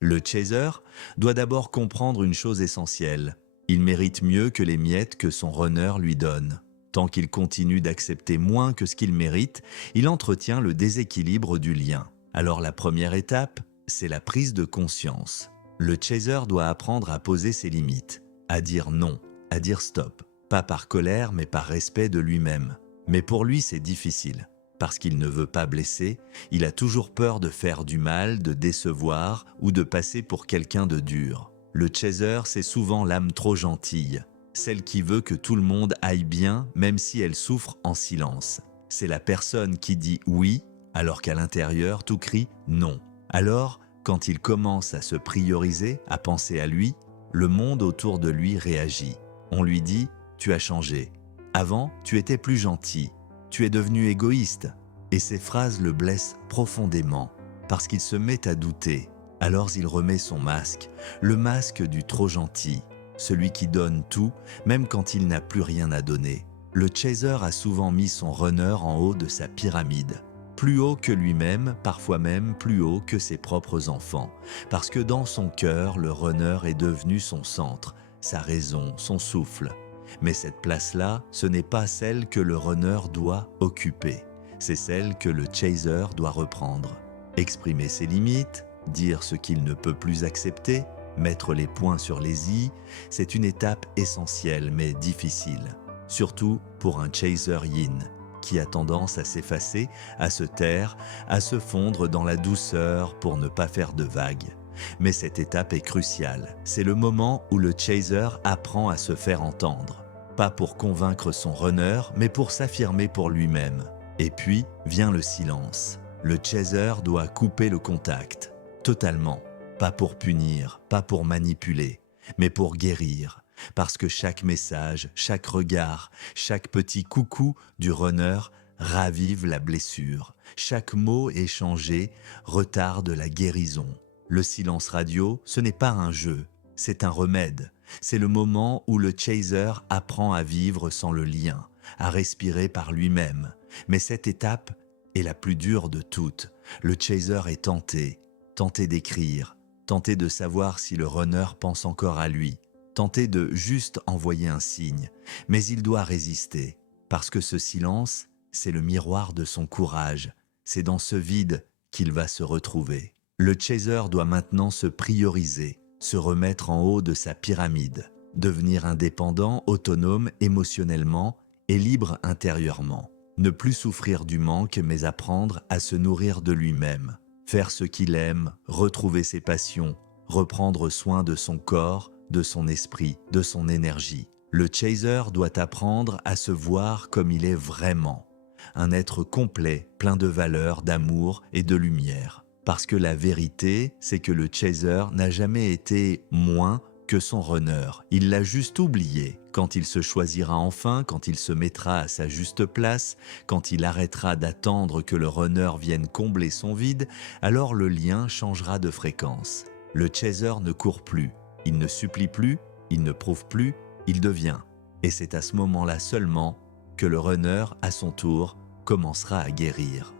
Le chaser doit d'abord comprendre une chose essentielle. Il mérite mieux que les miettes que son runner lui donne. Tant qu'il continue d'accepter moins que ce qu'il mérite, il entretient le déséquilibre du lien. Alors la première étape, c'est la prise de conscience. Le chaser doit apprendre à poser ses limites, à dire non, à dire stop, pas par colère mais par respect de lui-même. Mais pour lui, c'est difficile. Parce qu'il ne veut pas blesser, il a toujours peur de faire du mal, de décevoir ou de passer pour quelqu'un de dur. Le chaser, c'est souvent l'âme trop gentille, celle qui veut que tout le monde aille bien même si elle souffre en silence. C'est la personne qui dit oui alors qu'à l'intérieur tout crie non. Alors, quand il commence à se prioriser, à penser à lui, le monde autour de lui réagit. On lui dit « tu as changé ». Avant, tu étais plus gentil. Tu es devenu égoïste. Et ces phrases le blessent profondément, parce qu'il se met à douter. Alors il remet son masque, le masque du trop gentil, celui qui donne tout, même quand il n'a plus rien à donner. Le chaser a souvent mis son runner en haut de sa pyramide, plus haut que lui-même, parfois même plus haut que ses propres enfants, parce que dans son cœur, le runner est devenu son centre, sa raison, son souffle. Mais cette place-là, ce n'est pas celle que le runner doit occuper. C'est celle que le chaser doit reprendre. Exprimer ses limites, dire ce qu'il ne peut plus accepter, mettre les points sur les i, c'est une étape essentielle mais difficile. Surtout pour un chaser yin, qui a tendance à s'effacer, à se taire, à se fondre dans la douceur pour ne pas faire de vagues. Mais cette étape est cruciale. C'est le moment où le chaser apprend à se faire entendre. Pas pour convaincre son runner, mais pour s'affirmer pour lui-même. Et puis vient le silence. Le chaser doit couper le contact. Totalement. Pas pour punir, pas pour manipuler, mais pour guérir. Parce que chaque message, chaque regard, chaque petit coucou du runner ravive la blessure. Chaque mot échangé retarde la guérison. Le silence radio, ce n'est pas un jeu, c'est un remède. C'est le moment où le chaser apprend à vivre sans le lien, à respirer par lui-même. Mais cette étape est la plus dure de toutes. Le chaser est tenté d'écrire, tenté de savoir si le runner pense encore à lui, tenté de juste envoyer un signe. Mais il doit résister, parce que ce silence, c'est le miroir de son courage. C'est dans ce vide qu'il va se retrouver. Le chaser doit maintenant se prioriser, se remettre en haut de sa pyramide, devenir indépendant, autonome émotionnellement et libre intérieurement. Ne plus souffrir du manque mais apprendre à se nourrir de lui-même, faire ce qu'il aime, retrouver ses passions, reprendre soin de son corps, de son esprit, de son énergie. Le chaser doit apprendre à se voir comme il est vraiment, un être complet, plein de valeur, d'amour et de lumière. Parce que la vérité, c'est que le chaser n'a jamais été moins que son runner. Il l'a juste oublié. Quand il se choisira enfin, quand il se mettra à sa juste place, quand il arrêtera d'attendre que le runner vienne combler son vide, alors le lien changera de fréquence. Le chaser ne court plus, il ne supplie plus, il ne prouve plus, il devient. Et c'est à ce moment-là seulement que le runner, à son tour, commencera à guérir.